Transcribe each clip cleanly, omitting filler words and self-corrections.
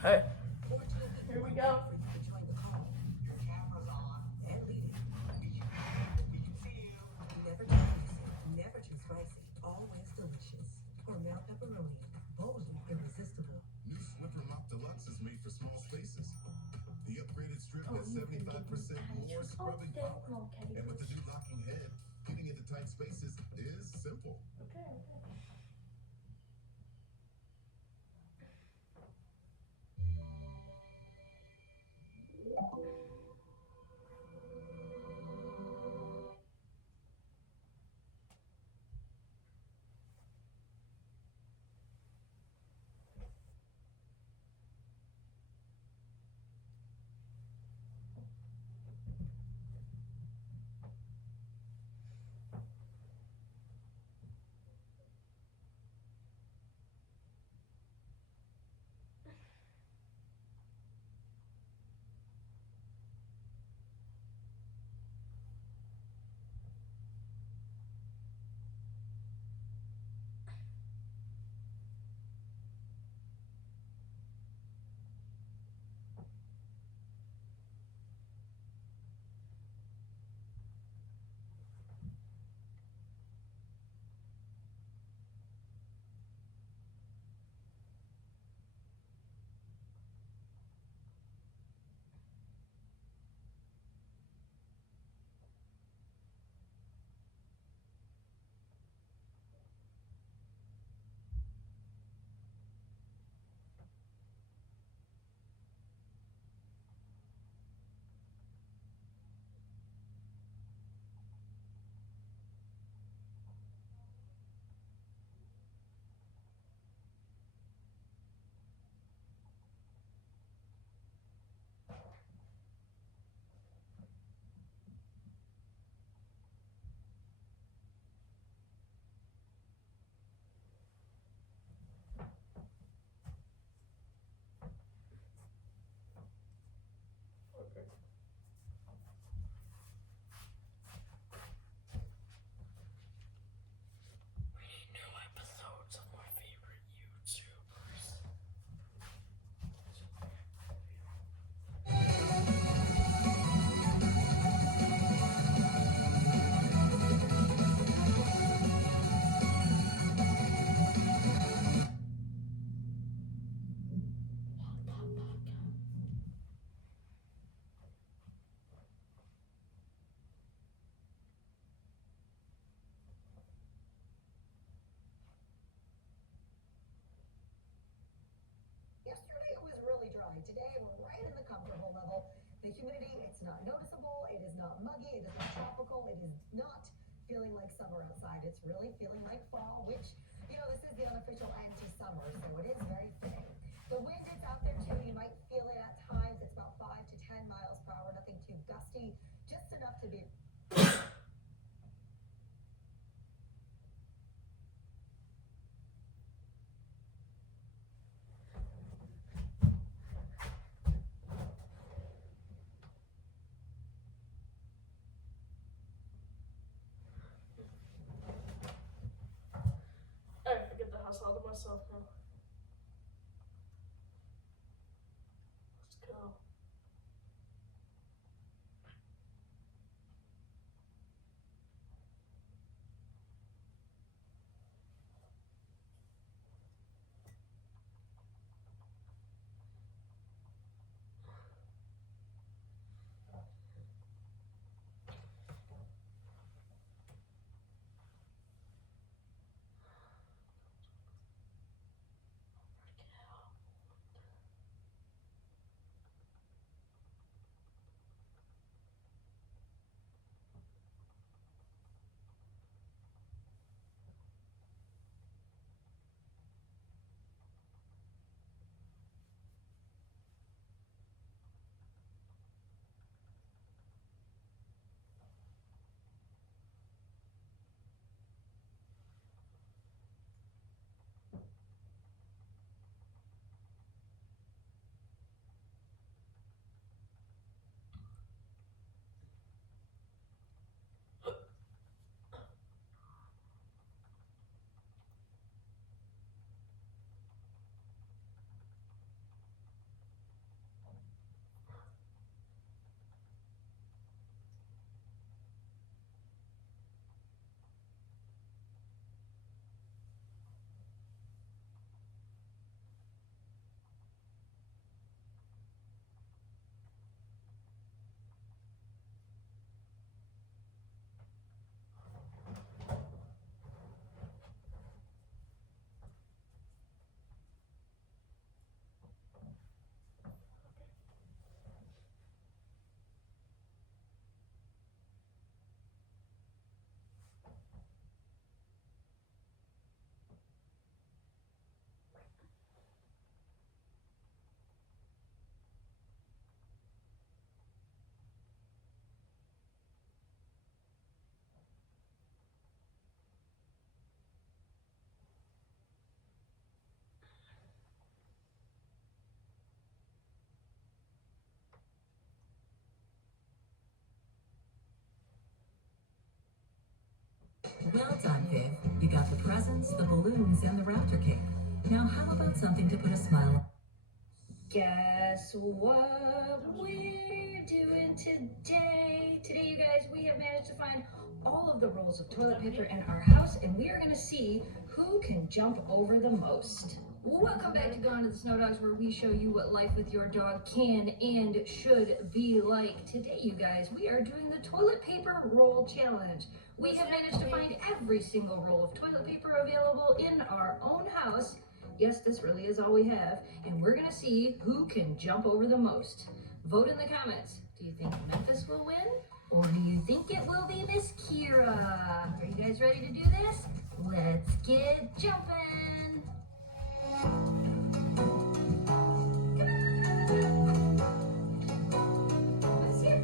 Okay, here we go. Your camera's on and leading. We can see you. Never too juicy, never too spicy, always delicious. Hormel pepperoni, boldly irresistible. New Swiffer Mop Deluxe is made for small spaces. The upgraded strip has 75% more scrubbing power. And with the new locking head, getting into tight spaces is simple. Okay. New episodes of my favorite YouTubers. Yesterday it was really dry. Today we're right in the comfortable level. The humidity, it's not noticeable. It is not muggy. It is not tropical. It is not feeling like summer outside. It's really feeling like fall, which, this is the unofficial end to summer, so it is very fitting. The wind is out there too. You might feel it at times. It's about 5 to 10 miles per hour. Nothing too gusty, just enough to be Alright, I get the house all to myself now. Let's go. Well done, Viv. You got the presents, the balloons, and the raptor cake. Now how about something to put a smile on? Guess what we're doing today? Today, you guys, we have managed to find all of the rolls of toilet paper in our house, and we are going to see who can jump over the most. Welcome back to Gone to the Snow Dogs, where we show you what life with your dog can and should be like. Today, you guys, we are doing the toilet paper roll challenge. We have managed to find every single roll of toilet paper available in our own house. Yes, this really is all we have, and we're gonna see who can jump over the most. Vote in the comments. Do you think Memphis will win, or do you think it will be Miss Kira? Are you guys ready to do this? Let's get jumping. What's here?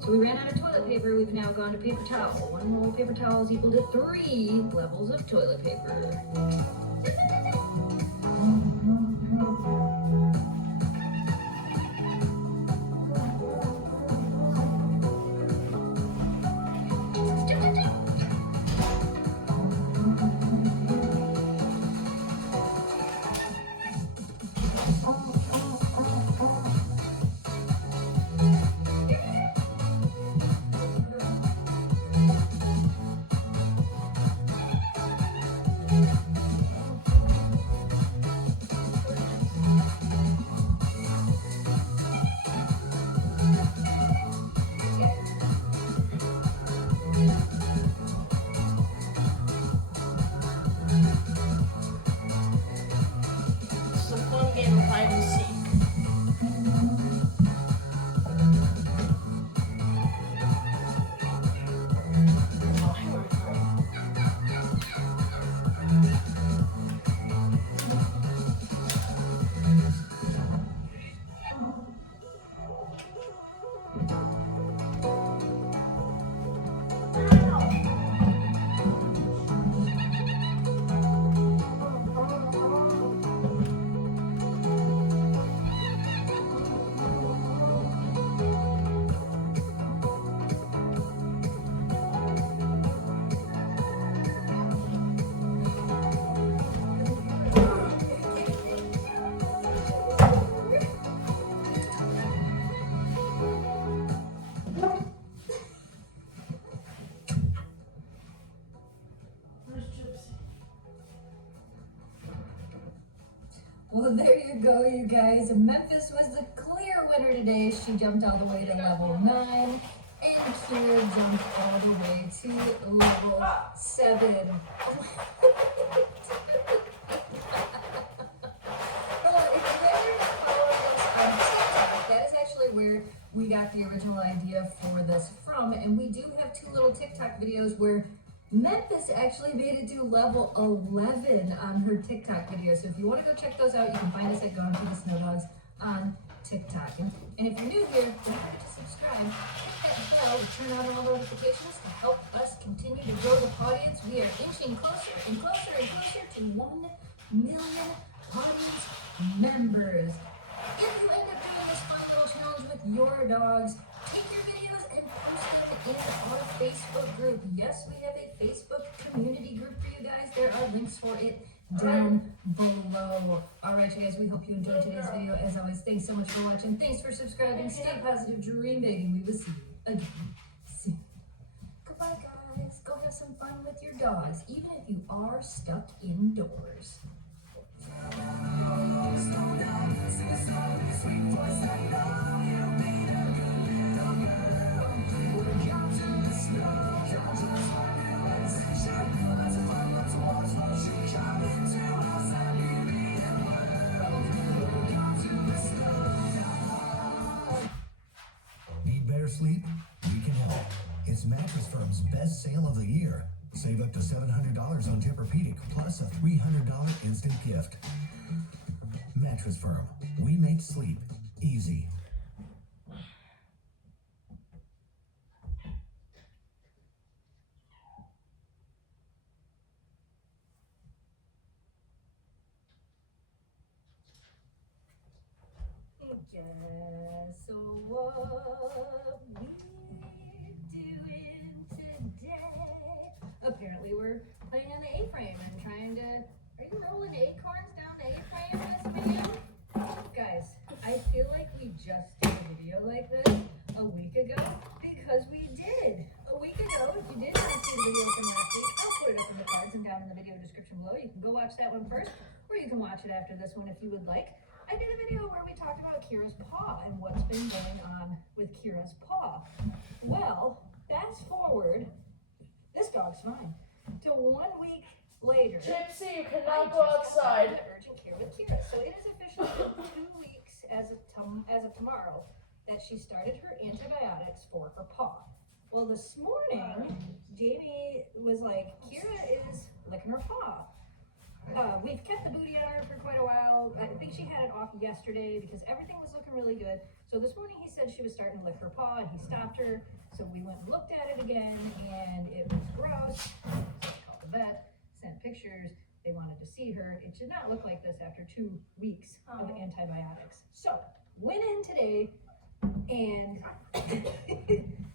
So we ran out of toilet paper. We've now gone to paper towel. One roll of paper towel is equal to 3 levels of toilet paper. It's a fun game of hide and seek. Oh, here we go. Where's Gypsy? Well, there you go, you guys. Memphis was the clear winner today. She jumped all the way to level 9, and Kira jumped all the way to level 7. That is actually where we got the original idea for this from, and we do have 2 little TikTok videos where Memphis actually made it to level 11 on her TikTok video. So if you want to go check those out, you can find us at Gone to the Snow Dogs on TikTok. And if you're new here, don't forget to subscribe, hit that bell to turn on all notifications to help us continue to grow the audience. We are inching closer and closer and closer to 1 million audience members. If you end up doing this fun little challenge with your dogs, take your videos and post them in our Facebook group. Yes, we have a Facebook community group for you guys. There are links for it down below. All right, you guys, we hope you enjoyed today's video. As always, thanks so much for watching. Thanks for subscribing. Stay positive, dream big, and we will see you again soon. Goodbye, guys. Go have some fun with your dogs, even if you are stuck indoors. Need better sleep? We can help. It's Mattress Firm's best sale of the year. Save up to $700 on Tempur-Pedic, plus a $300 instant gift. Mattress Firm. We make sleep easy. Guess what we doing today? Apparently we're playing on the A-frame and trying to. Are you rolling acorns down the A-frame in this video? Guys, I feel like we just did a video like this a week ago because we did. A week ago, if you didn't see the video from last week, I'll put it up in the cards and down in the video description below. You can go watch that one first, or you can watch it after this one if you would like. I did a video where we talked about Kira's paw and what's been going on with Kira's paw. Well, fast forward, this dog's fine, to 1 week later. Gypsy, you cannot go outside. Urgent care with Kira. So it is officially been 2 weeks as of tomorrow that she started her antibiotics for her paw. Well, this morning, Jamie was like, Kira is licking her paw. We've kept the booty on her for quite a while. I think she had it off yesterday because everything was looking really good. So this morning he said she was starting to lick her paw and he stopped her. So we went and looked at it again and it was gross. So we called the vet, sent pictures. They wanted to see her. It should not look like this after 2 weeks of antibiotics. So went in today and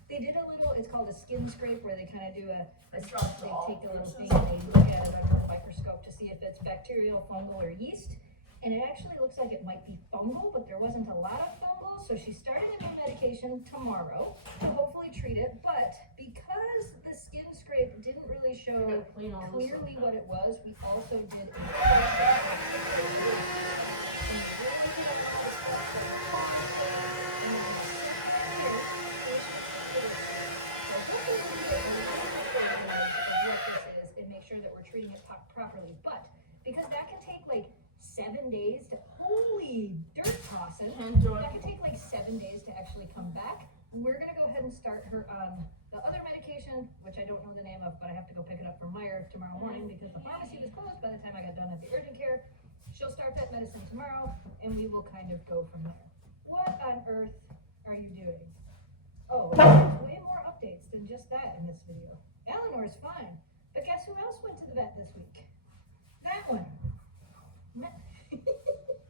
they did a little, it's called a skin scrape where they kind of do they take a little thing and they look at it under a microscope to see if it's bacterial, fungal, or yeast. And it actually looks like it might be fungal, but there wasn't a lot of fungal. So she started a new medication tomorrow to hopefully treat it. But because the skin scrape didn't really show clearly what it was, we also did a and make sure that we're treating it properly. But because that can take like 7 days to, holy dirt tossing, that can take like 7 days to actually come back. We're gonna go ahead and start her on the other medication, which I don't know the name of, but I have to go pick it up from Meyer tomorrow morning because the pharmacy was closed by the time I got done at the urgent care. She'll start that medicine tomorrow and we will kind of go from there. What on earth are you doing? Oh, there's way more updates than just that in this video. Eleanor's fine, but guess who else went to the vet this week? That one.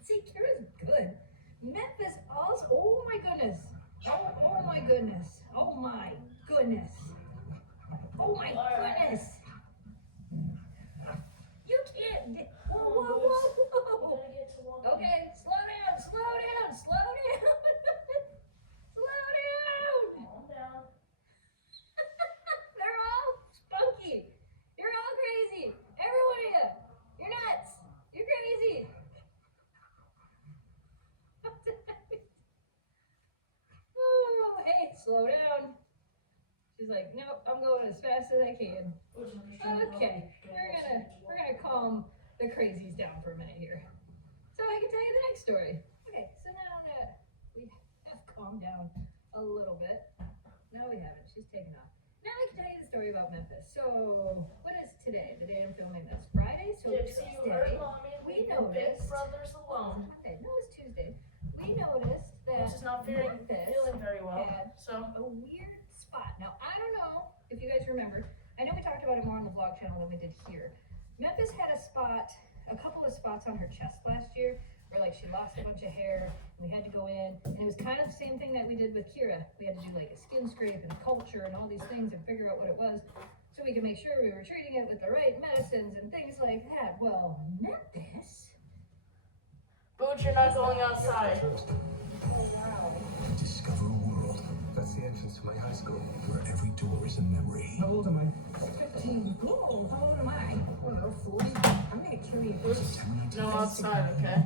See, Kira's good. Memphis also, oh my goodness. Oh my goodness. Oh my goodness. Oh my goodness. You can't, whoa. Okay, slow down. Slow down. Slow down. They're all spunky. You're all crazy. Every one of you. You're nuts. You're crazy. Oh, hey, slow down. She's like, nope, I'm going as fast as I can. Okay, we're gonna calm the crazies down for a minute here, so I can tell you the next story. Okay, so now that we have calmed down a little bit, no, we haven't. She's taken off. Now I can tell you the story about Memphis. So, what is today? The day I'm filming this, Friday. So Gypsy, you heard Tuesday, mommy. we Leave your big noticed. brothers alone. Monday. No, it's Tuesday. We noticed that She's not feeling very well. had So a weird spot. Now, I don't know if you guys remember. I know we talked about it more on the vlog channel than we did here. Memphis had a couple of spots on her chest last year where like she lost a bunch of hair and we had to go in, and it was kind of the same thing that we did with Kira. We had to do like a skin scrape and a culture and all these things and figure out what it was so we could make sure we were treating it with the right medicines and things like that. Well, Memphis. Booch, you're not going outside. Discover a world. That's the entrance to my high school. Where every door is a memory. How old am I? 15. Whoa, how old am I? Well, 40. I'm gonna kill you. Booch, no outside, okay?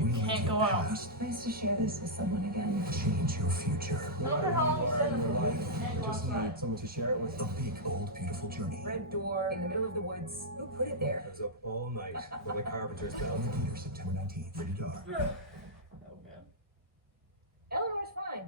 You can't go out. Nice to share this with someone again. Change your future. I wonder how long you said it for. You can't go Just outside. need someone to share it with. A big, bold, beautiful journey. Red door in the middle of the woods. Who put it there? I was up all night with the carpenter's bell. On the theater September 19th. Rated R. Okay. Eleanor's fine.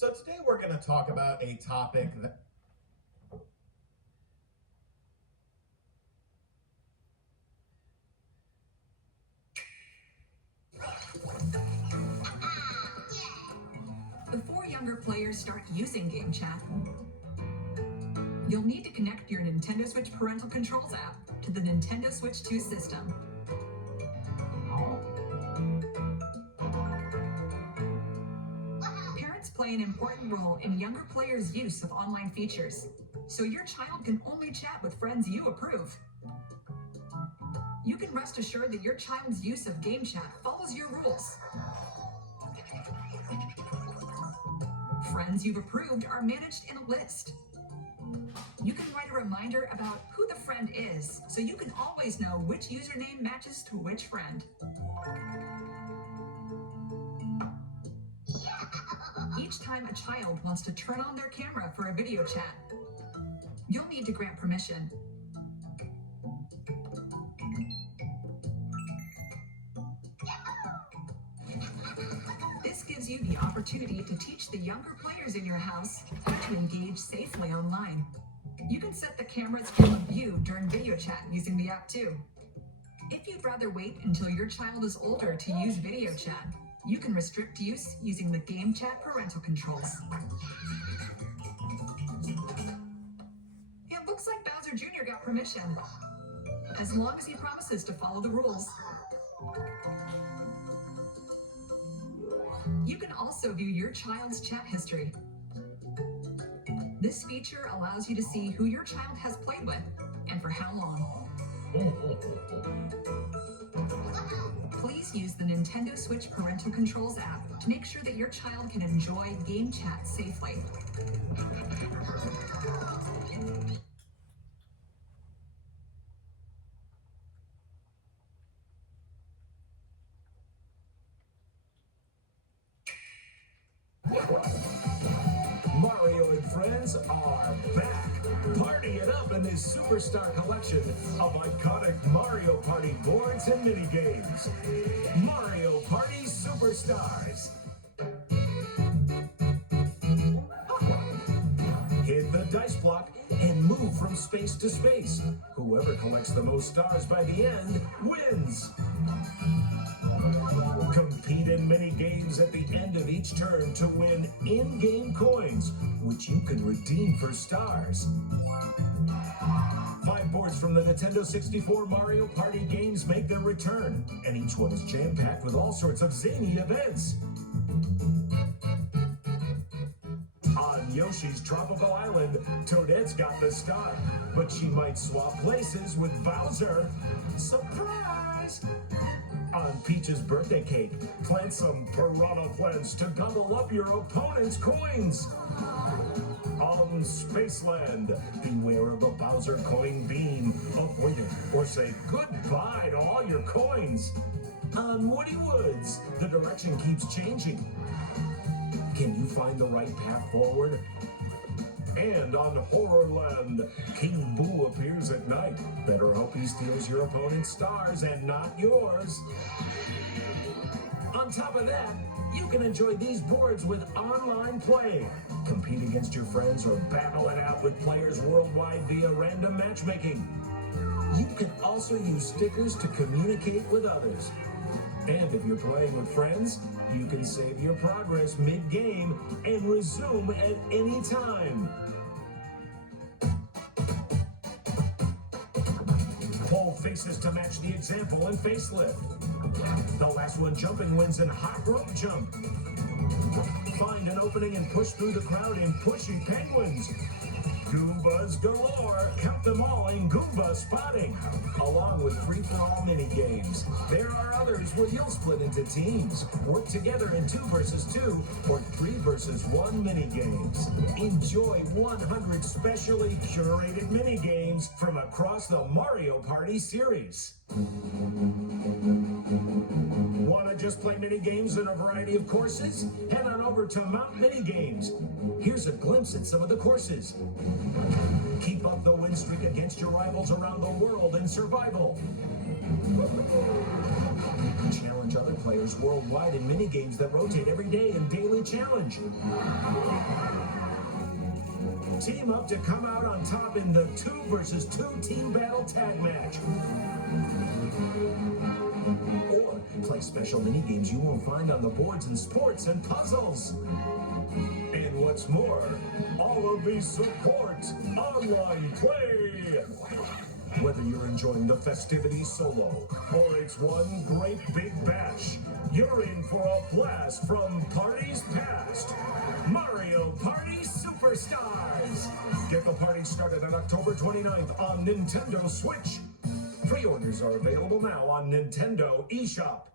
So today we're going to talk about a topic that Before younger players start using Game Chat, you'll need to connect your Nintendo Switch Parental Controls app to the Nintendo Switch 2 system. Parents play an important role in younger players' use of online features, so your child can only chat with friends you approve. You can rest assured that your child's use of Game Chat follows your rules. Friends you've approved are managed in a list. You can write a reminder about who the friend is, so you can always know which username matches to which friend. Each time a child wants to turn on their camera for a video chat, you'll need to grant permission. This gives you the opportunity to teach the younger players in your house how to engage safely online. You can set the camera's field of view during video chat using the app too. If you'd rather wait until your child is older to use video chat, you can restrict use using the Game Chat parental controls. It looks like Bowser Jr. got permission, as long as he promises to follow the rules. You can also view your child's chat history. This feature allows you to see who your child has played with and for how long. Please use the Nintendo Switch Parental Controls app to make sure that your child can enjoy Game Chat safely. Mario and friends are back. Party it up in this Superstar collection of iconic Mario Party boards and minigames. Mario Party Superstars. Hit the dice block and move from space to space. Whoever collects the most stars by the end wins. Compete in mini games at the end of each turn to win in-game coins, which you can redeem for stars. 5 boards from the Nintendo 64 Mario Party games make their return, and each one is jam-packed with all sorts of zany events. On Yoshi's Tropical Island, Toadette's got the star, but she might swap places with Bowser. Surprise! On Peach's birthday cake, plant some piranha plants to gobble up your opponent's coins. On Spaceland, beware of the Bowser coin beam. Avoid it or say goodbye to all your coins. On Woody Woods, the direction keeps changing. Can you find the right path forward? And on Horrorland, King Boo appears at night. Better hope he steals your opponent's stars and not yours. On top of that, you can enjoy these boards with online play. Compete against your friends or battle it out with players worldwide via random matchmaking. You can also use stickers to communicate with others. And if you're playing with friends, you can save your progress mid-game and resume at any time. Pull faces to match the example in Facelift. The last one jumping wins in Hot Rope Jump. Find an opening and push through the crowd in Pushy Penguins. Goombas galore, count them all in Goomba Spotting, along with free-for-all mini-games. There are others where you'll split into teams, work together in 2 versus 2 or 3 versus 1 mini-games. Enjoy 100 specially curated mini-games from across the Mario Party series. Want to just play mini-games in a variety of courses? Head on over to Mount Mini-Games. Here's a glimpse at some of the courses. Keep up the win streak against your rivals around the world in survival. Challenge other players worldwide in mini-games that rotate every day in Daily Challenge. Team up to come out on top in the 2 versus 2 team battle tag match. Or play special mini-games you won't find on the boards in sports and puzzles. And what's more, all of these support online play. Whether you're enjoying the festivities solo or it's one great big bash, you're in for a blast from parties past. Mario Party Superstars. Get the party started on October 29th on Nintendo Switch. Pre-orders are available now on Nintendo eShop.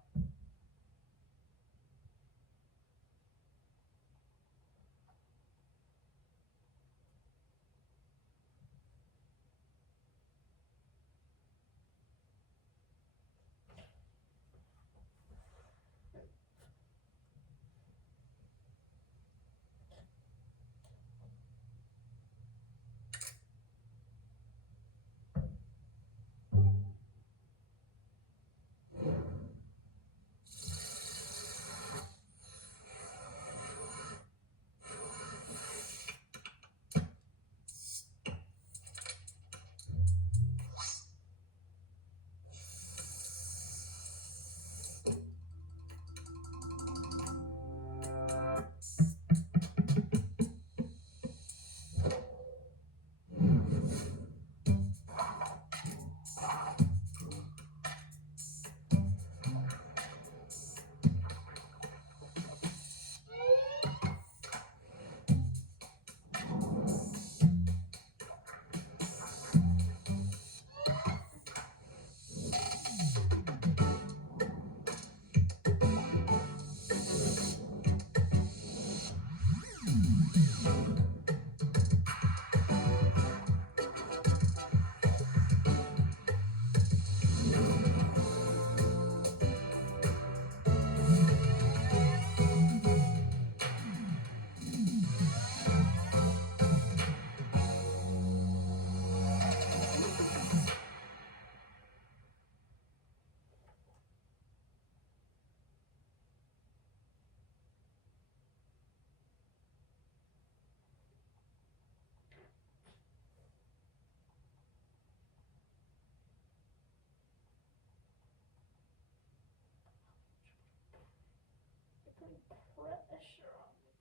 You're putting pressure on me.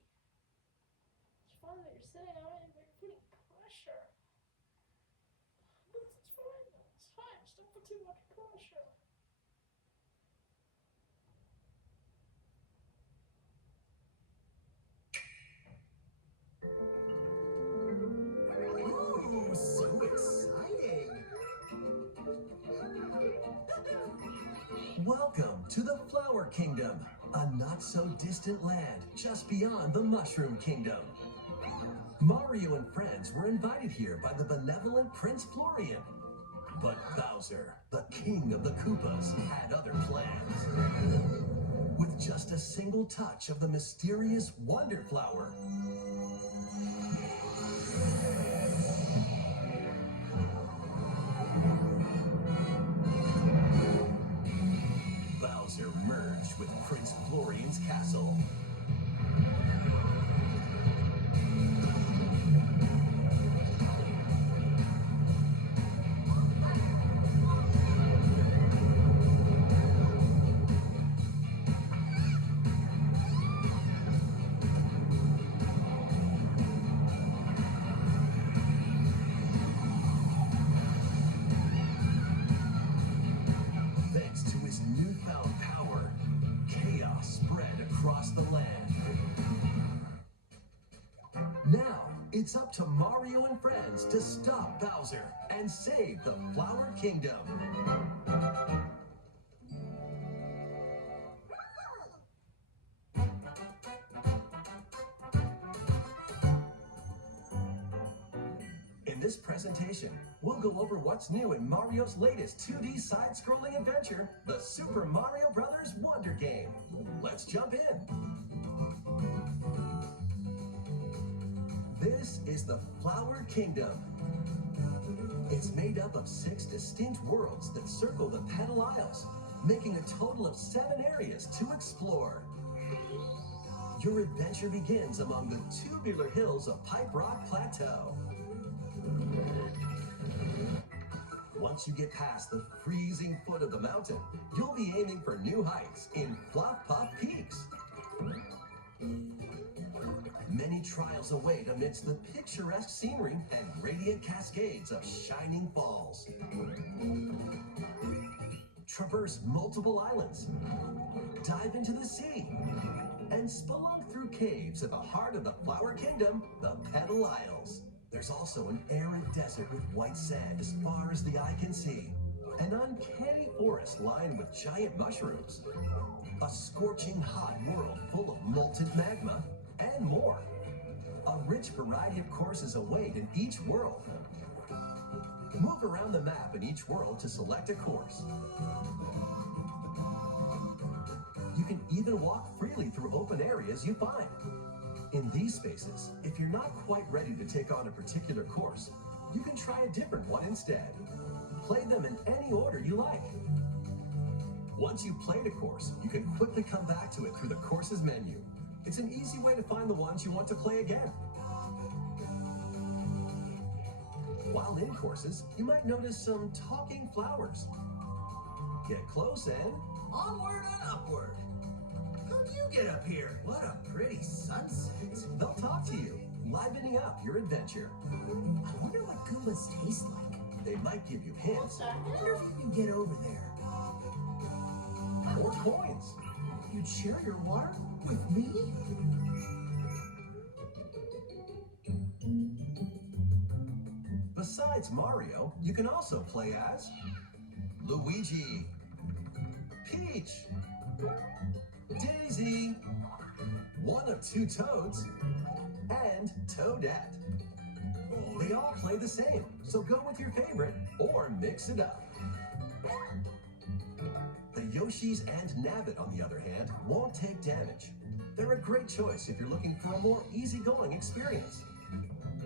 It's fine that you're sitting on it, but you're putting pressure. But it's fine though. It's fine. Just don't put too much pressure. Ooh, so exciting! Welcome to the Flower Kingdom, a not-so-distant land just beyond the Mushroom Kingdom. Mario and friends were invited here by the benevolent Prince Florian. But Bowser, the king of the Koopas, had other plans. With just a single touch of the mysterious Wonder Flower, Bowser merged with Prince Florian's castle. Thanks to his newfound power, chaos spread across the land. Now, it's up to Mario and friends to stop Bowser and save the Flower Kingdom. In this presentation, we'll go over what's new in Mario's latest 2D side-scrolling adventure, the Super Mario Bros. Wonder Game. Let's jump in. This is the Flower Kingdom. It's made up of 6 distinct worlds that circle the Petal Isles. making a total of 7 areas to explore. Your adventure begins among the tubular hills of Pipe Rock Plateau. Once you get past the freezing foot of the mountain, you'll be aiming for new heights in Fluff Puff Peaks. Many trials await amidst the picturesque scenery and radiant cascades of shining falls. Traverse multiple islands, dive into the sea, and spelunk through caves at the heart of the Flower Kingdom, the Petal Isles. There's also an arid desert with white sand as far as the eye can see, an uncanny forest lined with giant mushrooms, a scorching hot world full of molten magma, and more. A rich variety of courses await in each world. Move around the map in each world to select a course. You can even walk freely through open areas you find. In these spaces, if you're not quite ready to take on a particular course, you can try a different one instead. Play them in any order you like. Once you've played a course, you can quickly come back to it through the courses menu. It's an easy way to find the ones you want to play again. While in courses, you might notice some talking flowers. Get close and onward and upward. How'd you get up here? What a pretty sunset. They'll talk to you, livening up your adventure. I wonder what Goombas taste like. They might give you hints. I wonder if you can get over there. Or coins. You'd share your water with me? Besides Mario, you can also play as Luigi, Peach, Daisy, one of 2 Toads, and Toadette. They all play the same, so go with your favorite or mix it up. The Yoshis and Nabbit, on the other hand, won't take damage. They're a great choice if you're looking for a more easygoing experience.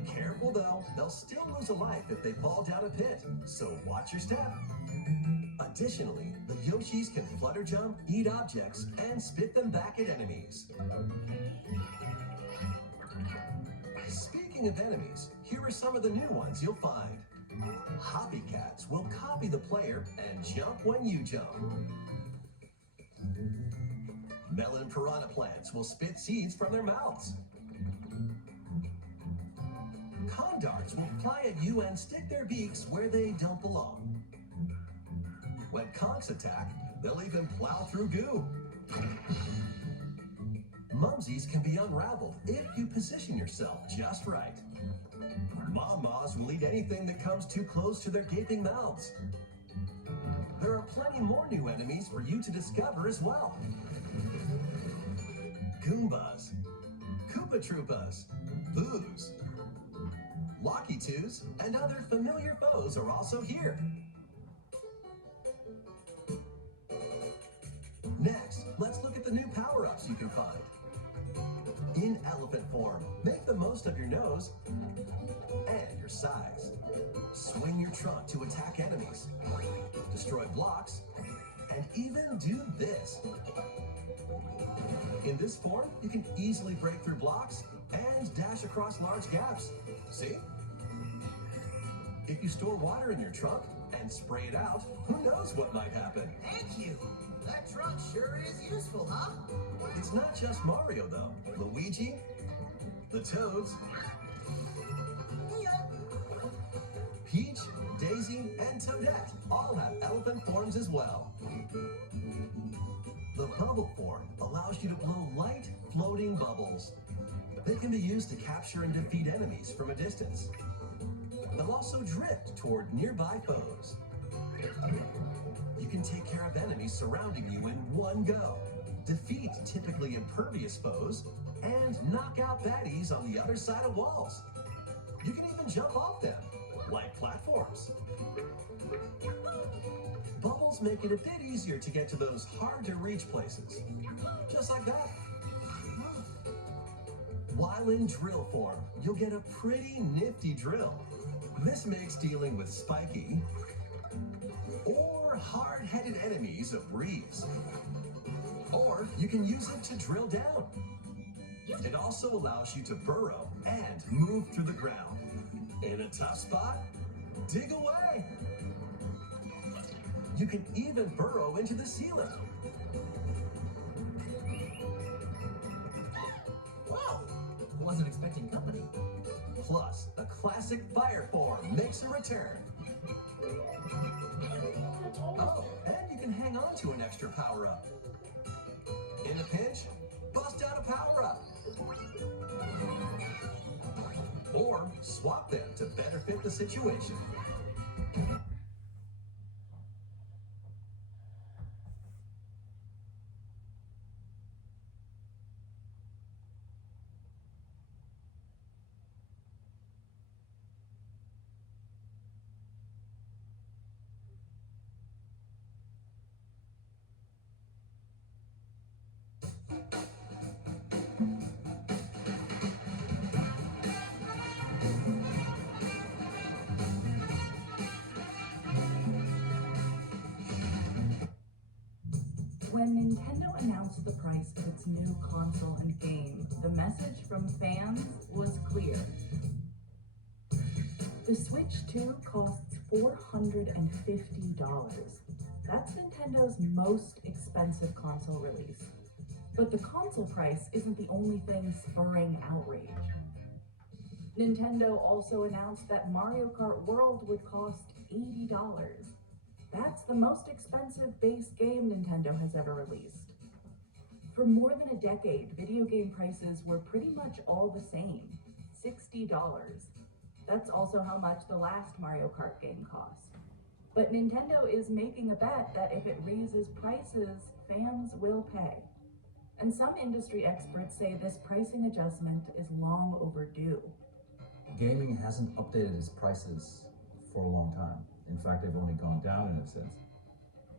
Careful though, they'll still lose a life if they fall down a pit, so watch your step. Additionally, the Yoshis can flutter jump, eat objects, and spit them back at enemies. Speaking of enemies, here are some of the new ones you'll find. Hoppy cats will copy the player and jump when you jump. Melon piranha plants will spit seeds from their mouths. Condarts will fly at you and stick their beaks where they don't belong. When conchs attack, they'll even plow through goo. Mumsies can be unraveled if you position yourself just right. Mom-Mas will eat anything that comes too close to their gaping mouths. There are plenty more new enemies for you to discover as well. Goombas, Koopa Troopas, Boos, Locky Twos, and other familiar foes are also here. Next, let's look at the new power-ups you can find. In elephant form, make the most of your nose and your size. Swing your trunk to attack enemies, destroy blocks, and even do this. In this form, you can easily break through blocks and dash across large gaps. See? If you store water in your trunk and spray it out, who knows what might happen? Thank you. That trunk sure is useful, huh? It's not just Mario, though. Luigi, the Toads, Peach, Daisy, and Toadette all have elephant forms as well. The bubble form allows you to blow light, floating bubbles. They can be used to capture and defeat enemies from a distance. They'll also drift toward nearby foes. You can take care of enemies surrounding you in one go, defeat typically impervious foes, and knock out baddies on the other side of walls. You can even jump off them, like platforms. Bubbles make it a bit easier to get to those hard-to-reach places, just like that. While in drill form, you'll get a pretty nifty drill. This makes dealing with spiky or hard-headed enemies of reefs. Or you can use it to drill down. It also allows you to burrow and move through the ground. In a tough spot, dig away. You can even burrow into the ceiling. Whoa! Wasn't expecting company. Plus, a classic fire form makes a return. Oh, and you can hang on to an extra power-up. In a pinch, bust out a power-up. Or swap them to better fit the situation. When Nintendo announced the price of its new console and game, the message from fans was clear. The Switch 2 costs $450. That's Nintendo's most expensive console release. But the console price isn't the only thing spurring outrage. Nintendo also announced that Mario Kart World would cost $80. That's the most expensive base game Nintendo has ever released. For more than a decade, video game prices were pretty much all the same, $60. That's also how much the last Mario Kart game cost. But Nintendo is making a bet that if it raises prices, fans will pay. And some industry experts say this pricing adjustment is long overdue. Gaming hasn't updated its prices for a long time. In fact, they've only gone down in a sense.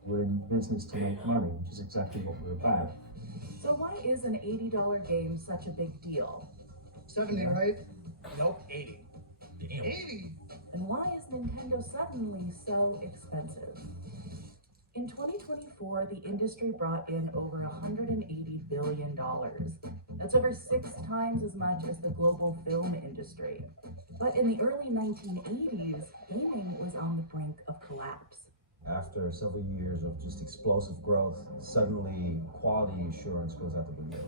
We're in business to make money, which is exactly what we're about. So why is an $80 game such a big deal? 70, right? Nope, 80. Damn. 80? And why is Nintendo suddenly so expensive? In 2024, the industry brought in over $180 billion. That's over 6 times as much as the global film industry. But in the early 1980s, gaming was on the brink of collapse. After several years of just explosive growth, suddenly quality assurance goes out the window.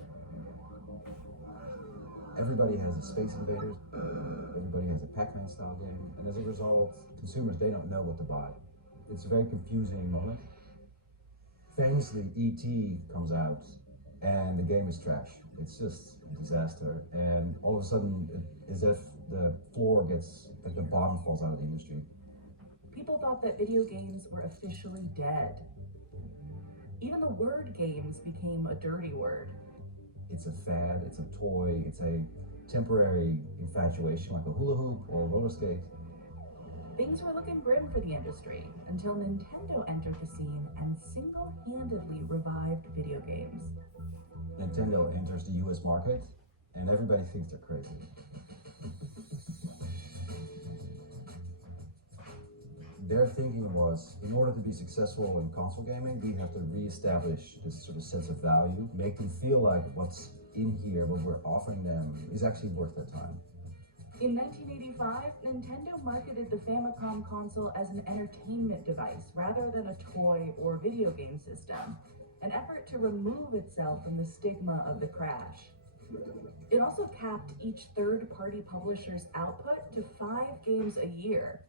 Everybody has a Space Invaders, everybody has a Pac-Man style game, and as a result, consumers, they don't know what to buy. It's a very confusing moment. Famously, E.T. comes out, and the game is trash. It's just a disaster, and all of a sudden, as if the floor gets, like the bottom falls out of the industry. People thought that video games were officially dead. Even the word games became a dirty word. It's a fad, it's a toy, it's a temporary infatuation like a hula hoop or a roller skate. Things were looking grim for the industry until Nintendo entered the scene and single-handedly revived video games. Nintendo enters the US market and everybody thinks they're crazy. Their thinking was, in order to be successful in console gaming, we have to reestablish this sort of sense of value, make them feel like what's in here, what we're offering them, is actually worth their time. In 1985, Nintendo marketed the Famicom console as an entertainment device rather than a toy or video game system, an effort to remove itself from the stigma of the crash. It also capped each third-party publisher's output to 5 games a year,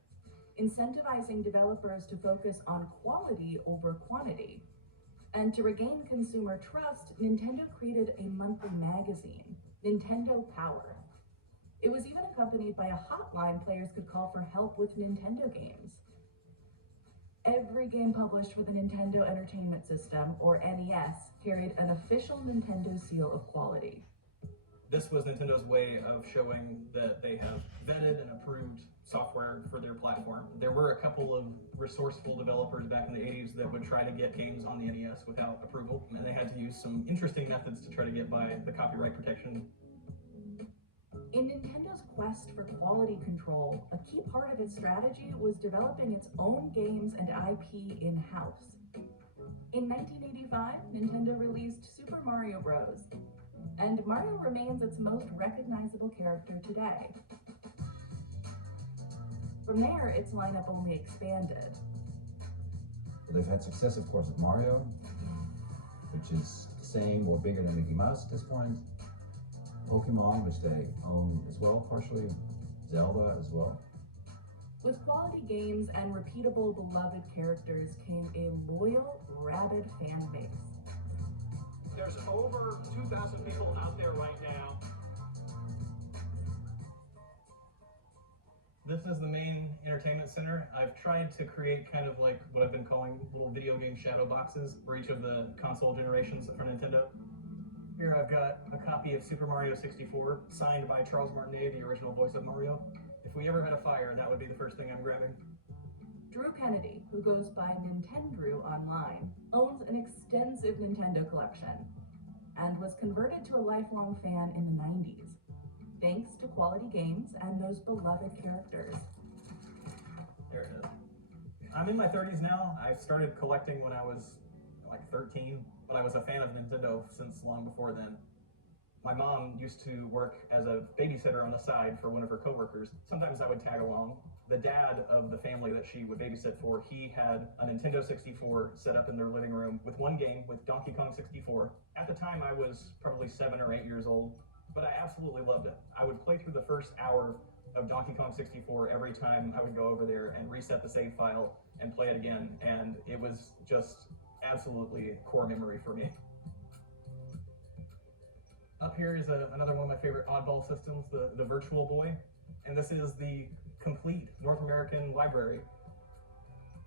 incentivizing developers to focus on quality over quantity. And to regain consumer trust, Nintendo created a monthly magazine, Nintendo Power. It was even accompanied by a hotline players could call for help with Nintendo games. Every game published for the Nintendo Entertainment System, or NES, carried an official Nintendo seal of quality. This was Nintendo's way of showing that they have vetted and approved software for their platform. There were a couple of resourceful developers back in the 80s that would try to get games on the NES without approval, and they had to use some interesting methods to try to get by the copyright protection. In Nintendo's quest for quality control, a key part of its strategy was developing its own games and IP in-house. In 1985, Nintendo released Super Mario Bros., and Mario remains its most recognizable character today. From there, its lineup only expanded. They've had success, of course, with Mario, which is the same or bigger than Mickey Mouse at this point. Pokemon, which they own as well, partially. Zelda as well. With quality games and repeatable, beloved characters came a loyal, rabid fan base. There's over 2,000 people out there right now. This is the main entertainment center. I've tried to create kind of like what I've been calling little video game shadow boxes for each of the console generations for Nintendo. Here I've got a copy of Super Mario 64, signed by Charles Martinet, the original voice of Mario. If we ever had a fire, that would be the first thing I'm grabbing. Drew Kennedy, who goes by Nintendrew online, owns an extensive Nintendo collection and was converted to a lifelong fan in the 90s, thanks to quality games and those beloved characters. There it is. I'm in my 30s now. I started collecting when I was like 13, but I was a fan of Nintendo since long before then. My mom used to work as a babysitter on the side for one of her coworkers. Sometimes I would tag along. The dad of the family that she would babysit for, he had a Nintendo 64 set up in their living room with one game, with Donkey Kong 64. At the time, I was probably 7 or 8 years old, but I absolutely loved it. I would play through the first hour of Donkey Kong 64 every time I would go over there and reset the save file and play it again, and it was just absolutely a core memory for me. Up here is another one of my favorite oddball systems, the Virtual Boy, and this is the complete North American library.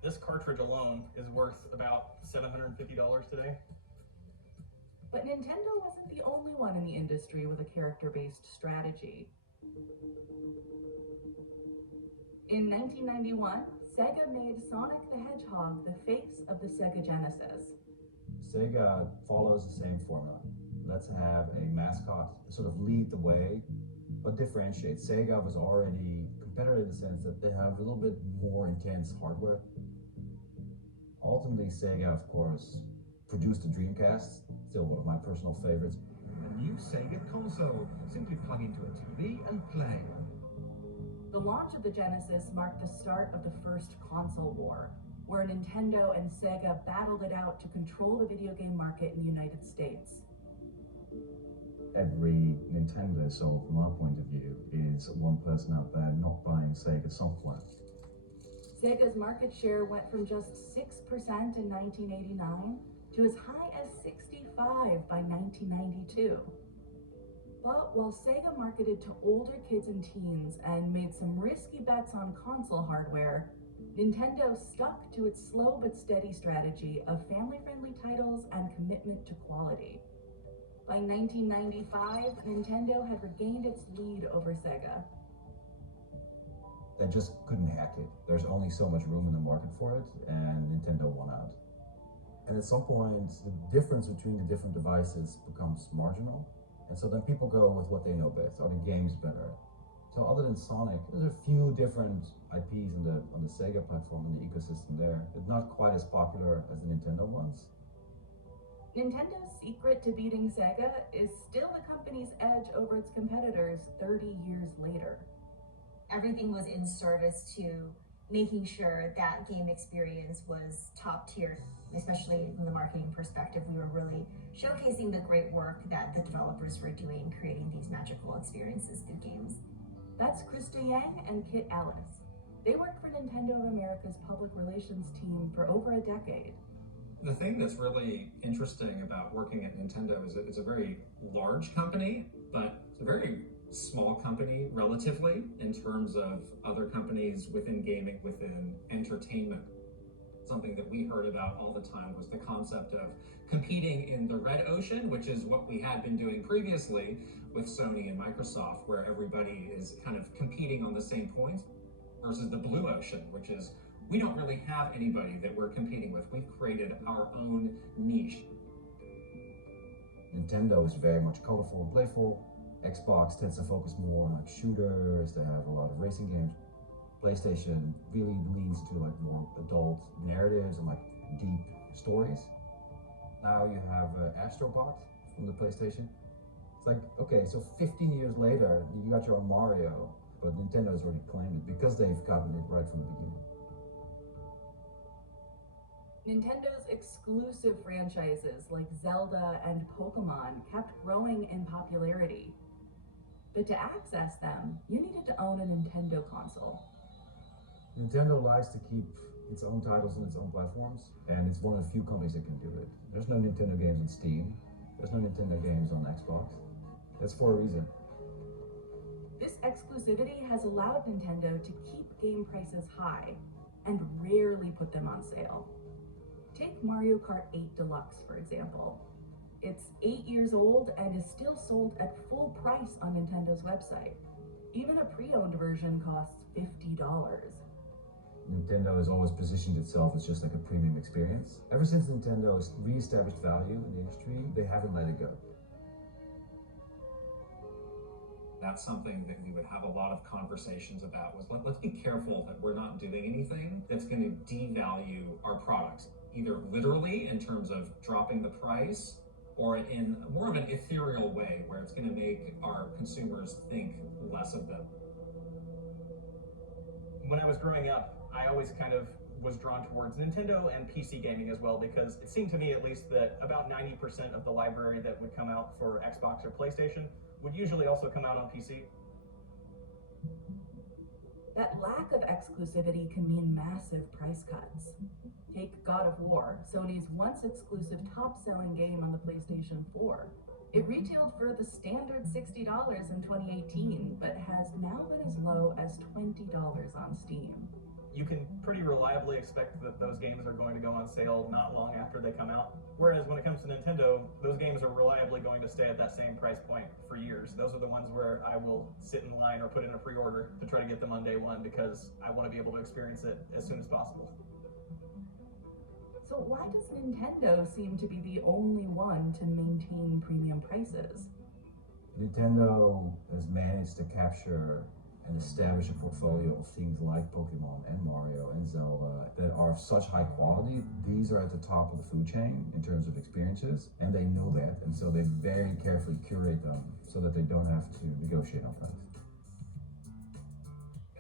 This cartridge alone is worth about $750 today. But Nintendo wasn't the only one in the industry with a character-based strategy. In 1991, Sega made Sonic the Hedgehog the face of the Sega Genesis. Sega follows the same formula. Let's have a mascot sort of lead the way, but differentiate. Sega was already competitive in the sense that they have a little bit more intense hardware. Ultimately, Sega, of course, produced the Dreamcast, still one of my personal favorites. A new Sega console. Simply plug into a TV and play. The launch of the Genesis marked the start of the first console war, where Nintendo and Sega battled it out to control the video game market in the United States. Every Nintendo sold, from our point of view, is one person out there not buying Sega software. Sega's market share went from just 6% in 1989 to as high as 65% by 1992. But while Sega marketed to older kids and teens and made some risky bets on console hardware, Nintendo stuck to its slow but steady strategy of family-friendly titles and commitment to quality. By 1995, Nintendo had regained its lead over Sega. They just couldn't hack it. There's only so much room in the market for it, and Nintendo won out. And at some point, the difference between the different devices becomes marginal. And so then people go with what they know best. Are the games better? So other than Sonic, there's a few different IPs on the Sega platform and the ecosystem there. It's not quite as popular as the Nintendo ones. Nintendo's secret to beating Sega is still the company's edge over its competitors 30 years later. Everything was in service to making sure that game experience was top tier, especially from the marketing perspective. We were really showcasing the great work that the developers were doing, creating these magical experiences through games. That's Krista Yang and Kit Ellis. They worked for Nintendo of America's public relations team for over a decade. The thing that's really interesting about working at Nintendo is that it's a very large company, but it's a very small company relatively in terms of other companies within gaming, within entertainment. Something that we heard about all the time was the concept of competing in the red ocean, which is what we had been doing previously with Sony and Microsoft, where everybody is kind of competing on the same points, versus the blue ocean, which is we don't really have anybody that we're competing with. We've created our own niche. Nintendo is very much colorful and playful, Xbox tends to focus more on like shooters, they have a lot of racing games. PlayStation really leans into like more adult narratives and like deep stories. Now you have Astrobot from the PlayStation. It's like, okay, so 15 years later, you got your own Mario, but Nintendo's already claimed it because they've gotten it right from the beginning. Nintendo's exclusive franchises like Zelda and Pokemon kept growing in popularity. But to access them, you needed to own a Nintendo console. Nintendo likes to keep its own titles on its own platforms, and it's one of the few companies that can do it. There's no Nintendo games on Steam. There's no Nintendo games on Xbox. That's for a reason. This exclusivity has allowed Nintendo to keep game prices high and rarely put them on sale. Take Mario Kart 8 Deluxe, for example. It's 8 years old and is still sold at full price on Nintendo's website. Even a pre-owned version costs $50. Nintendo has always positioned itself as just like a premium experience. Ever since Nintendo has re-established value in the industry, they haven't let it go. That's something that we would have a lot of conversations about, was let's be careful that we're not doing anything that's going to devalue our products, either literally in terms of dropping the price, or in more of an ethereal way where it's going to make our consumers think less of them. When I was growing up, I always kind of was drawn towards Nintendo and PC gaming as well, because it seemed to me at least that about 90% of the library that would come out for Xbox or PlayStation would usually also come out on PC. That lack of exclusivity can mean massive price cuts. Take God of War, Sony's once exclusive top-selling game on the PlayStation 4. It retailed for the standard $60 in 2018, but has now been as low as $20 on Steam. You can pretty reliably expect that those games are going to go on sale not long after they come out. Whereas when it comes to Nintendo, those games are reliably going to stay at that same price point for years. Those are the ones where I will sit in line or put in a pre-order to try to get them on day one, because I want to be able to experience it as soon as possible. So why does Nintendo seem to be the only one to maintain premium prices? Nintendo has managed to capture and establish a portfolio of things like Pokemon and Mario and Zelda that are of such high quality. These are at the top of the food chain in terms of experiences, and they know that, and so they very carefully curate them so that they don't have to negotiate on price.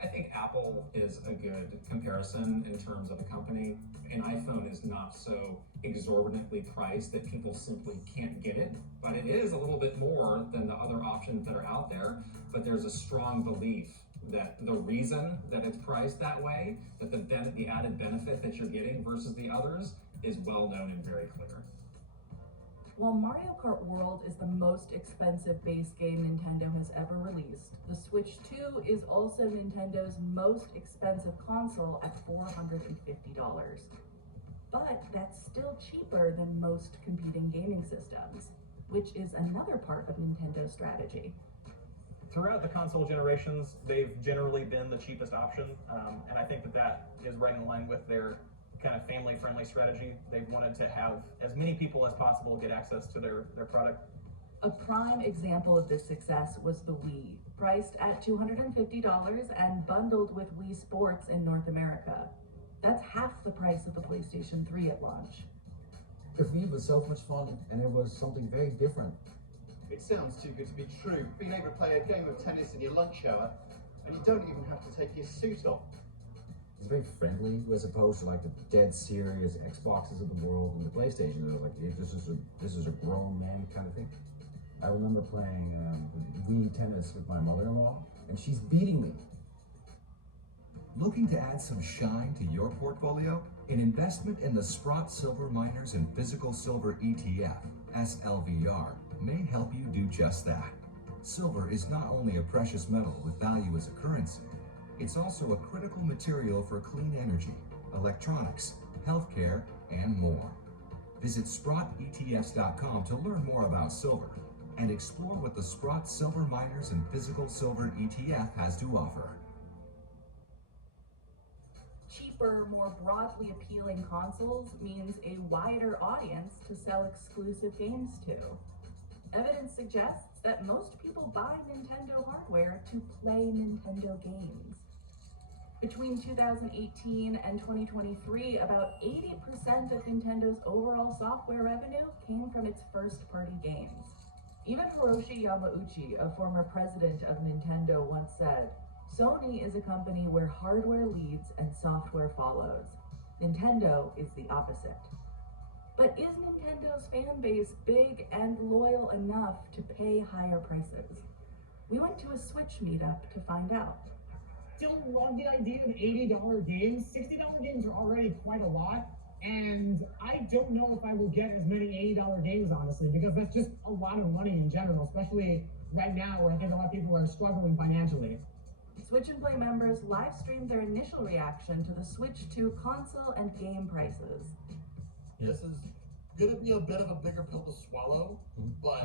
I think Apple is a good comparison in terms of a company. An iPhone is not so exorbitantly priced that people simply can't get it, but it is a little bit more than the other options that are out there. But there's a strong belief that the reason that it's priced that way, that the added benefit that you're getting versus the others, is well known and very clear. While Mario Kart World is the most expensive base game Nintendo has ever released, the Switch 2 is also Nintendo's most expensive console at $450. But that's still cheaper than most competing gaming systems, which is another part of Nintendo's strategy. Throughout the console generations, they've generally been the cheapest option, and I think that that is right in line with their kind of family-friendly strategy. They've wanted to have as many people as possible get access to their product. A prime example of this success was the Wii, priced at $250 and bundled with Wii Sports in North America. That's half the price of the PlayStation 3 at launch. The Wii was so much fun, and it was something very different. It sounds too good to be true. Being able to play a game of tennis in your lunch hour, and you don't even have to take your suit off. It's very friendly, as opposed to like the dead serious Xboxes of the world and the PlayStation. They're like, this is a grown man kind of thing. I remember playing Wii tennis with my mother-in-law, and she's beating me. Looking to add some shine to your portfolio? An investment in the Sprott Silver Miners and Physical Silver ETF, SLVR, may help you do just that. Silver is not only a precious metal with value as a currency, it's also a critical material for clean energy, electronics, healthcare, and more. Visit SprottETFs.com to learn more about silver and explore what the Sprott Silver Miners and Physical Silver ETF has to offer. Cheaper, more broadly appealing consoles means a wider audience to sell exclusive games to. Evidence suggests that most people buy Nintendo hardware to play Nintendo games. Between 2018 and 2023, about 80% of Nintendo's overall software revenue came from its first-party games. Even Hiroshi Yamauchi, a former president of Nintendo, once said, "Sony is a company where hardware leads and software follows. Nintendo is the opposite." But is Nintendo's fan base big and loyal enough to pay higher prices? We went to a Switch meetup to find out. Don't love the idea of $80 games. $60 games are already quite a lot, and I don't know if I will get as many $80 games, honestly, because that's just a lot of money in general, especially right now where I think a lot of people are struggling financially. Switch and Play members live streamed their initial reaction to the Switch 2 console and game prices. This is gonna be a bit of a bigger pill to swallow, but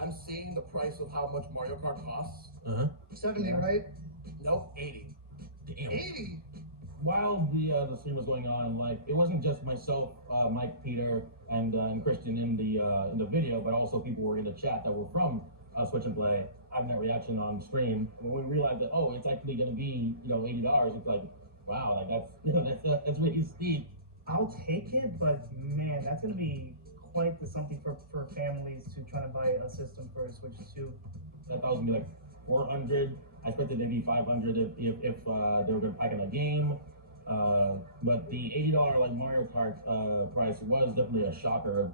I'm seeing the price of how much Mario Kart costs. 70, right? Nope, 80. Damn. 80? While the stream was going on, like it wasn't just myself, Mike, Peter, and Christian in the video, but also people were in the chat that were from Switch and Play having that reaction on stream. When we realized that it's actually going to be $80, it's like wow, like that's really steep. I'll take it, but man, that's going to be quite something for families to try to buy a system for a Switch 2. I thought it was gonna be like 400. I expected maybe 500 if they were going to pack in a game. But the $80 like Mario Kart price was definitely a shocker.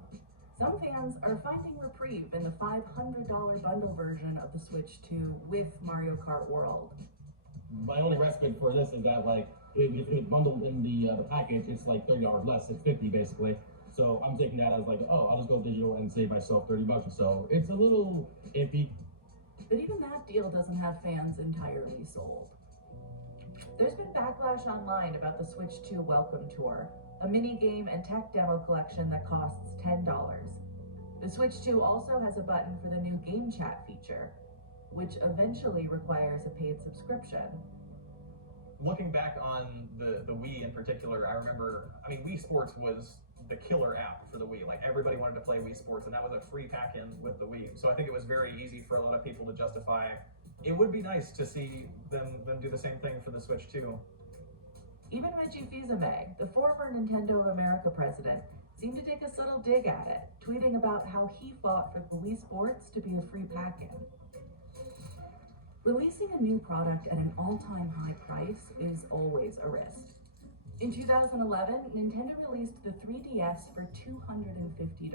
Some fans are finding reprieve in the $500 bundle version of the Switch 2 with Mario Kart World. My only respite for this is that like if it's bundled in the package, it's like $30 less. It's $50 basically. So I'm taking that as like, I'll just go digital and save myself $30 or so. It's a little iffy. But even that deal doesn't have fans entirely sold. There's been backlash online about the Switch 2 Welcome Tour, a mini-game and tech demo collection that costs $10. The Switch 2 also has a button for the new game chat feature, which eventually requires a paid subscription. Looking back on the Wii in particular, I remember, Wii Sports was the killer app for the Wii. Like everybody wanted to play Wii Sports, and that was a free pack-in with the Wii. So I think it was very easy for a lot of people to justify. It would be nice to see them do the same thing for the Switch too. Even Reggie Fils-Aimé, the former Nintendo of America president, seemed to take a subtle dig at it, tweeting about how he fought for the Wii Sports to be a free pack-in. Releasing a new product at an all-time high price is always a risk. In 2011, Nintendo released the 3DS for $250,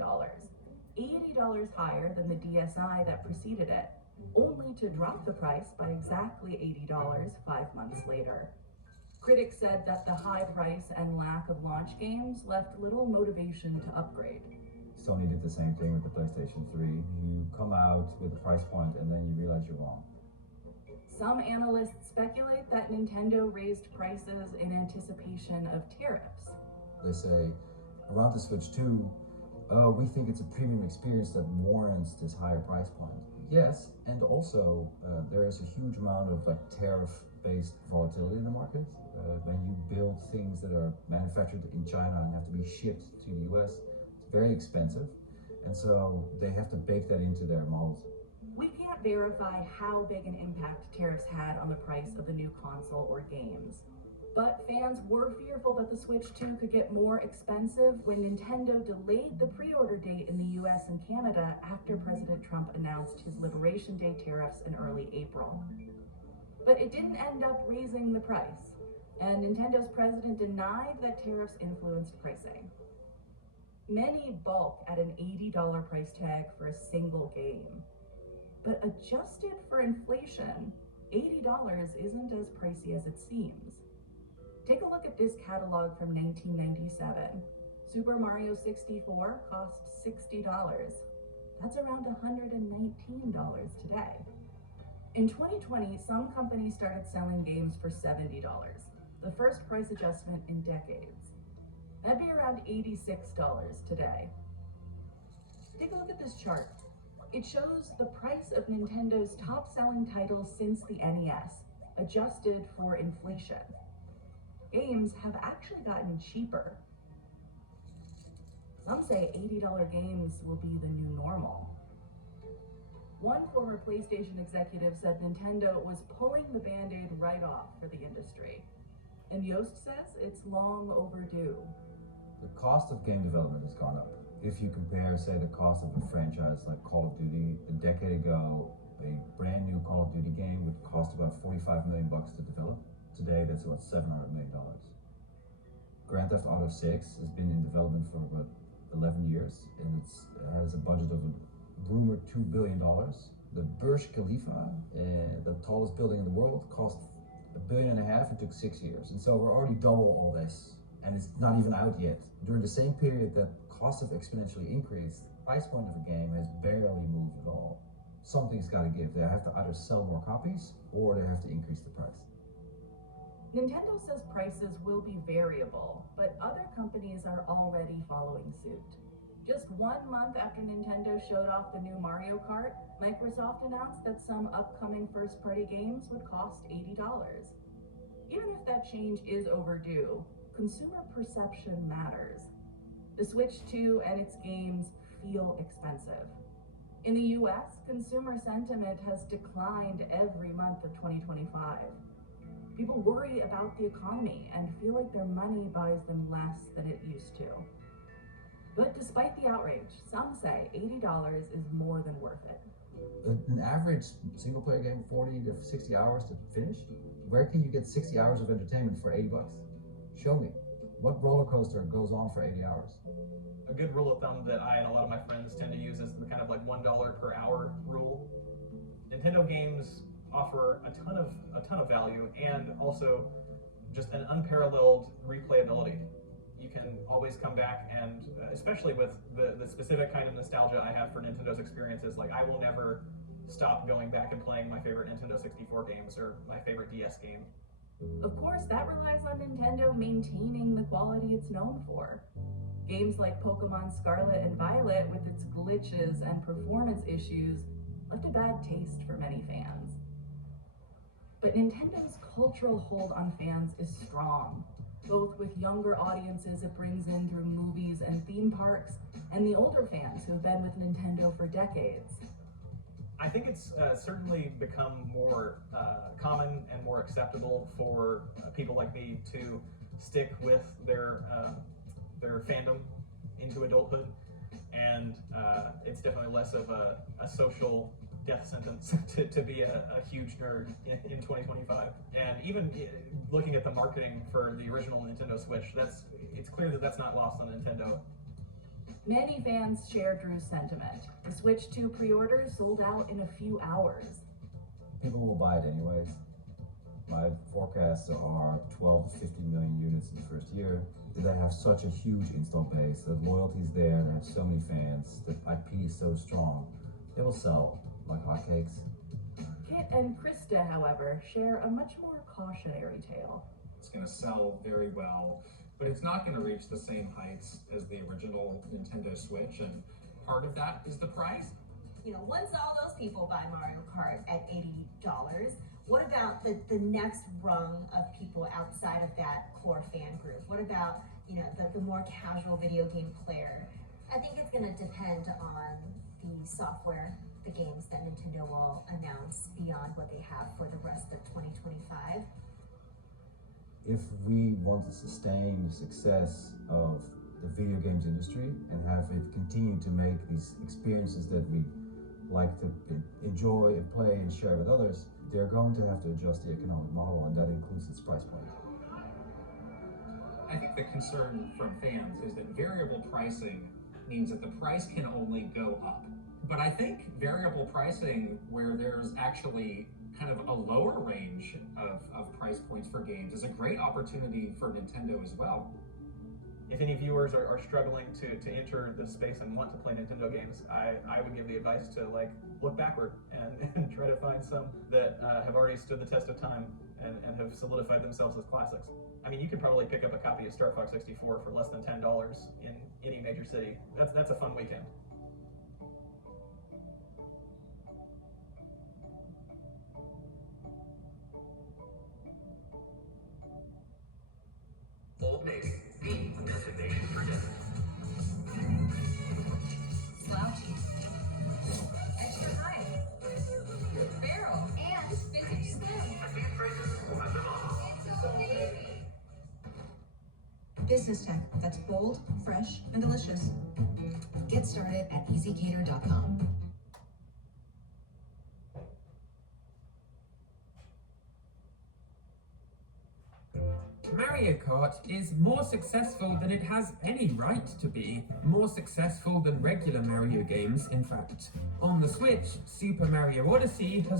$80 higher than the DSi that preceded it, only to drop the price by exactly $80 5 months later. Critics said that the high price and lack of launch games left little motivation to upgrade. Sony did the same thing with the PlayStation 3. You come out with a price point and then you realize you're wrong. Some analysts speculate that Nintendo raised prices in anticipation of tariffs. They say, around the Switch 2, we think it's a premium experience that warrants this higher price point. Yes, and also there is a huge amount of tariff-based volatility in the market. When you build things that are manufactured in China and have to be shipped to the US, it's very expensive. And so they have to bake that into their models. We can't verify how big an impact tariffs had on the price of the new console or games. But fans were fearful that the Switch 2 could get more expensive when Nintendo delayed the pre-order date in the US and Canada after President Trump announced his Liberation Day tariffs in early April. But it didn't end up raising the price, and Nintendo's president denied that tariffs influenced pricing. Many balk at an $80 price tag for a single game. But adjusted for inflation, $80 isn't as pricey as it seems. Take a look at this catalog from 1997. Super Mario 64 cost $60. That's around $119 today. In 2020, some companies started selling games for $70, the first price adjustment in decades. That'd be around $86 today. Take a look at this chart. It shows the price of Nintendo's top-selling titles since the NES, adjusted for inflation. Games have actually gotten cheaper. Some say $80 games will be the new normal. One former PlayStation executive said Nintendo was pulling the Band-Aid right off for the industry. And Yost says it's long overdue. The cost of game development has gone up. If you compare, say, the cost of a franchise like Call of Duty, a decade ago, a brand new Call of Duty game would cost about $45 million to develop. Today, that's about $700 million. Grand Theft Auto 6 has been in development for about 11 years, and it has a budget of a rumored $2 billion. The Burj Khalifa, the tallest building in the world, cost $1.5 billion and took 6 years. And so we're already double all this, and it's not even out yet. During the same period that costs have exponentially increased, the price point of a game has barely moved at all. Something's got to give. They have to either sell more copies or they have to increase the price. Nintendo says prices will be variable, but other companies are already following suit. Just 1 month after Nintendo showed off the new Mario Kart, Microsoft announced that some upcoming first-party games would cost $80. Even if that change is overdue, consumer perception matters. The Switch 2 and its games feel expensive. In the US, consumer sentiment has declined every month of 2025. People worry about the economy and feel like their money buys them less than it used to. But despite the outrage, some say $80 is more than worth it. An average single-player game, 40 to 60 hours to finish? Where can you get 60 hours of entertainment for $80? Show me. What roller coaster goes on for 80 hours? A good rule of thumb that I and a lot of my friends tend to use is the kind of like $1 per hour rule. Nintendo games offer a ton of value and also just an unparalleled replayability. You can always come back, and especially with the specific kind of nostalgia I have for Nintendo's experiences, like I will never stop going back and playing my favorite Nintendo 64 games or my favorite DS game. Of course, that relies on Nintendo maintaining the quality it's known for. Games like Pokemon Scarlet and Violet, with its glitches and performance issues, left a bad taste for many fans. But Nintendo's cultural hold on fans is strong, both with younger audiences it brings in through movies and theme parks, and the older fans who have been with Nintendo for decades. I think it's certainly become more common and more acceptable for people like me to stick with their fandom into adulthood, and it's definitely less of a social death sentence to be a huge nerd in 2025. And even looking at the marketing for the original Nintendo Switch, it's clear that that's not lost on Nintendo. Many fans share Drew's sentiment. The Switch 2 pre-orders sold out in a few hours. People will buy it anyways. My forecasts are 12 to 15 million units in the first year. They have such a huge install base, the loyalty's there, they have so many fans, the IP is so strong. They will sell like hotcakes. Kit and Krista, however, share a much more cautionary tale. It's going to sell very well, but it's not going to reach the same heights as the original Nintendo Switch, and part of that is the price. You know, once all those people buy Mario Kart at $80, what about the next rung of people outside of that core fan group? What about, you know, the more casual video game player? I think it's going to depend on the software, the games that Nintendo will announce beyond what they have for the rest of 2025. If we want to sustain the success of the video games industry and have it continue to make these experiences that we like to enjoy and play and share with others, they're going to have to adjust the economic model, and that includes its price point. I think the concern from fans is that variable pricing means that the price can only go up. But I think variable pricing, where there's actually kind of a lower range of price points for games, is a great opportunity for Nintendo as well. If any viewers are struggling to enter the space and want to play Nintendo games, I would give the advice to like look backward and try to find some that have already stood the test of time and have solidified themselves as classics. I mean, you could probably pick up a copy of Star Fox 64 for less than $10 in any major city. That's a fun weekend. Old Navy, the destination for dinner. Slouchy. Extra high. Business tech that's bold, fresh, and delicious. Get started at easycater.com. Mario Kart is more successful than it has any right to be. More successful than regular Mario games, in fact. On the Switch, Super Mario Odyssey has